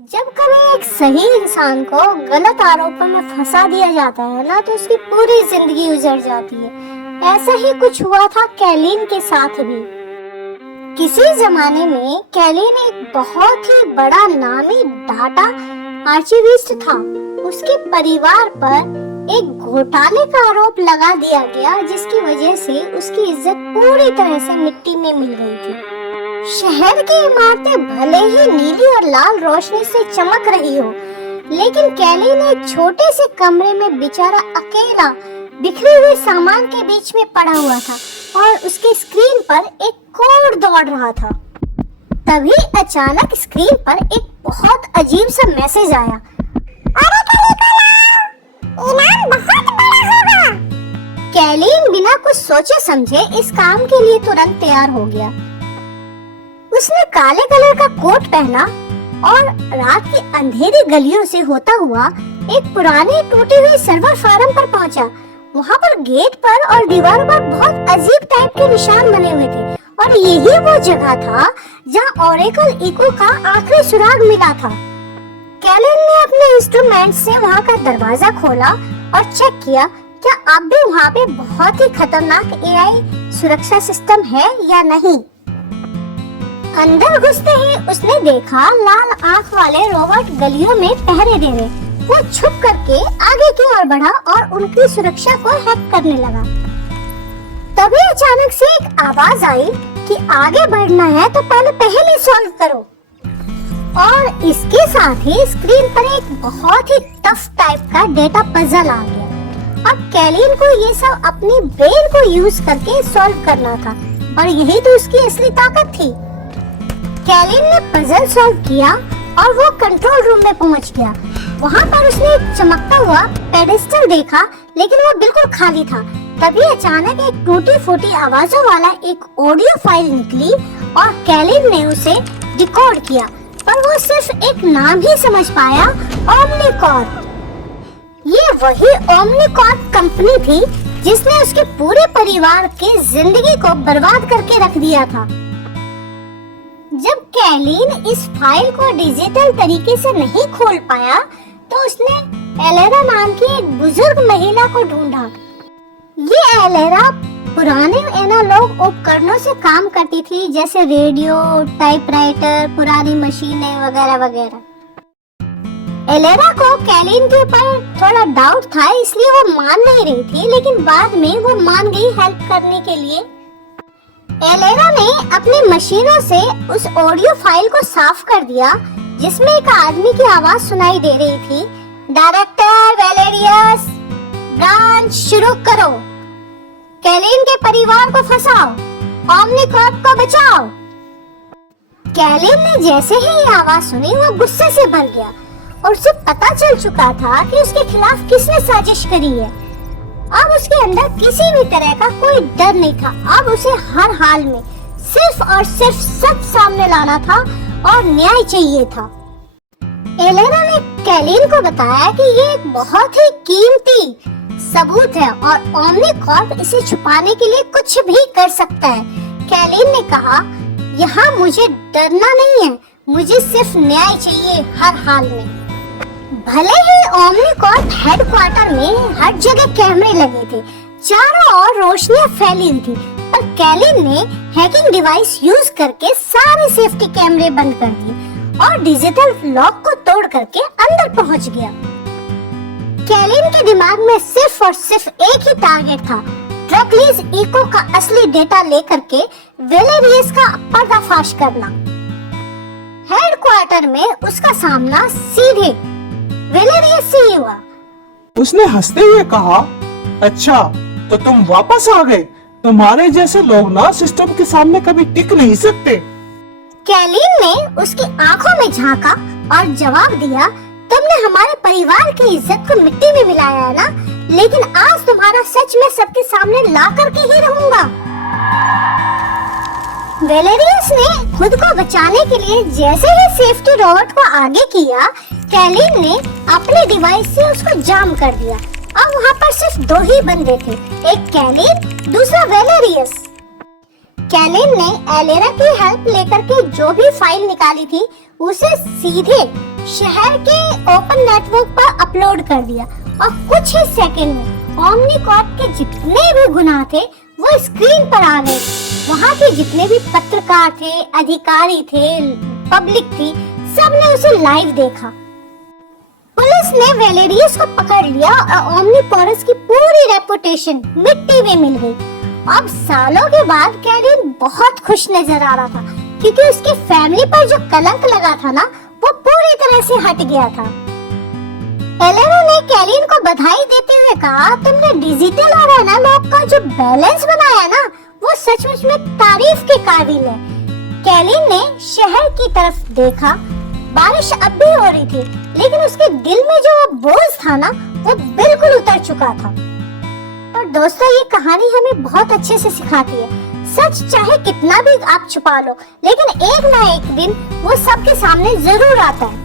जब कभी एक सही इंसान को गलत आरोपों में फंसा दिया जाता है ना, तो उसकी पूरी जिंदगी उजड़ जाती है। ऐसा ही कुछ हुआ था कैलीन के साथ भी। किसी जमाने में कैलीन एक बहुत ही बड़ा नामी डाटा आर्चिविस्ट था। उसके परिवार पर एक घोटाले का आरोप लगा दिया गया, जिसकी वजह से उसकी इज्जत पूरी तरह से मिट्टी में मिल गई थी। शहर की इमारतें भले ही नीली और लाल रोशनी से चमक रही हो, लेकिन कैलीन एक छोटे से कमरे में बेचारा अकेला बिखरे हुए सामान के बीच में पड़ा हुआ था और उसके स्क्रीन पर एक कोड दौड़ रहा था। तभी अचानक स्क्रीन पर एक बहुत अजीब सा मैसेज आया। अरे इनाम बहुत बड़ा होगा। कैलीन बिना कुछ सोचे समझे इस काम के लिए तुरंत तैयार हो गया। उसने काले कलर का कोट पहना और रात की अंधेरी गलियों से होता हुआ एक पुरानी टूटी हुई सर्वर फार्म पर पहुंचा। वहां पर गेट पर और दीवारों पर बहुत अजीब टाइप के निशान बने हुए थे और यही वो जगह था जहां ओरेकल इको का आखिरी सुराग मिला था। कैलिन ने अपने इंस्ट्रूमेंट से वहां का दरवाजा खोला और चेक किया क्या अब भी वहां पे बहुत ही खतरनाक एआई सुरक्षा सिस्टम है या नहीं। अंदर घुसते ही उसने देखा लाल आंख वाले रोबोट गलियों में पहरे दे रहे। वो छुप करके आगे की ओर बढ़ा और उनकी सुरक्षा को हैक करने लगा। तभी अचानक से एक आवाज आई कि आगे बढ़ना है तो पहले पहेली सॉल्व करो। और इसके साथ ही स्क्रीन पर एक बहुत ही टफ टाइप का डेटा पजल आ गया। अब कैलिन को ये सब अपनी ब्रेन को यूज करके सॉल्व करना था और यही तो उसकी असली ताकत थी। कैलिन ने पजल सॉल्व किया और वो कंट्रोल रूम में पहुंच गया। वहां पर उसने एक चमकता हुआ पेडेस्टल देखा, लेकिन वो बिल्कुल खाली था। तभी अचानक एक टूटी फूटी आवाजों वाला एक ऑडियो फाइल निकली और कैलिन ने उसे डिकोड किया, पर वो सिर्फ एक नाम ही समझ पाया, ओमनिकॉर्प। ये वही ओमनिकॉर्प कंपनी थी जिसने उसके पूरे परिवार के जिंदगी को बर्बाद करके रख दिया था। जब कैलिन इस फाइल को डिजिटल तरीके से नहीं खोल पाया तो उसने एलेरा नाम की एक बुजुर्ग महिला को ढूंढा। ये एलेरा पुराने एनालॉग उपकरणों से काम करती थी, जैसे रेडियो, टाइपराइटर, पुरानी मशीनें वगैरह वगैरह। एलेरा को कैलिन के ऊपर थोड़ा डाउट था, इसलिए वो मान नहीं रही थी, लेकिन बाद में वो मान गई हेल्प करने के लिए। एलेरा ने अपनी मशीनों से उस ऑडियो फाइल को साफ कर दिया, जिसमें एक आदमी की आवाज सुनाई दे रही थी। डायरेक्टर वेलेरियस, ब्रांच शुरू करो। कैलिन के परिवार को फंसाओ, ओमनिकॉर्प को बचाओ। कैलिन ने जैसे ही ये आवाज सुनी वो गुस्से से भर गया और उसे पता चल चुका था कि उसके खिलाफ किसने साजिश करी है। अब उसके अंदर किसी भी तरह का कोई डर नहीं था। अब उसे हर हाल में सिर्फ और सिर्फ सच सामने लाना था और न्याय चाहिए था। एलेना ने कैलिन को बताया कि ये एक बहुत ही कीमती सबूत है और ओमनिकॉर्प इसे छुपाने के लिए कुछ भी कर सकता है। कैलिन ने कहा, यहाँ मुझे डरना नहीं है, मुझे सिर्फ न्याय चाहिए हर हाल में। भले ही ओमनिकॉर्प हेडक्वार्टर में हर जगह कैमरे लगे थे, चारों ओर रोशनियां फैली हुई थी, पर कैलिन ने हैकिंग डिवाइस यूज करके सारे सेफ्टी कैमरे बंद कर दिए और डिजिटल लॉक को तोड़ करके अंदर पहुंच गया। कैलिन के दिमाग में सिर्फ और सिर्फ एक ही टारगेट था, ड्रैकलीज इको का असली डेटा लेकर के वेलेरियस का पर्दाफाश करना। हेडक्वार्टर में उसका सामना सीधे वेलेरियस से ही हुआ। उसने हंसते हुए कहा, अच्छा तो तुम वापस आ गए। तुम्हारे जैसे लोग ना सिस्टम के सामने कभी टिक नहीं सकते। कैलिन ने उसकी आंखों में झांका और जवाब दिया, तुमने हमारे परिवार की इज्जत को मिट्टी में मिलाया है ना, लेकिन आज तुम्हारा सच मैं सबके सामने ला करके ही रहूंगा। वेलेरियस ने खुद को बचाने के लिए जैसे ही सेफ्टी रोबोट को आगे किया, कैलिन ने अपने डिवाइस से उसको जाम कर दिया। अब वहाँ पर सिर्फ दो ही बंदे थे, एक कैलिन, दूसरा वेलेरियस। कैलिन ने एलेरा की हेल्प लेकर के जो भी फाइल निकाली थी उसे सीधे शहर के ओपन नेटवर्क पर अपलोड कर दिया और कुछ ही सेकंड में ओमनीकॉर्प के जितने भी गुनाह थे वो स्क्रीन पर आ गए। वहाँ के जितने भी पत्रकार थे, अधिकारी थे, पब्लिक थी, सबने उसे लाइव देखा। पुलिस ने वेलेरियस को पकड़ लिया और ओमनीपोरस की पूरी रेपुटेशन मिट्टी में मिल गई। अब सालों के बाद कैलिन बहुत खुश नजर आ रहा था क्योंकि उसकी फैमिली पर जो कलंक लगा था ना वो पूरी तरह से हट गया था। एलेना ने कैलिन को बधाई देते हुए कहा, तुमने डिजिटल और एनालॉग का जो बैलेंस बनाया ना वो सचमुच में तारीफ के काबिल है। कैलिन ने शहर की तरफ देखा। बारिश अब भी हो रही थी लेकिन उसके दिल में जो बोझ था ना वो बिल्कुल उतर चुका था। और दोस्तों ये कहानी हमें बहुत अच्छे से सिखाती है, सच चाहे कितना भी आप छुपा लो लेकिन एक ना एक दिन वो सबके सामने जरूर आता है।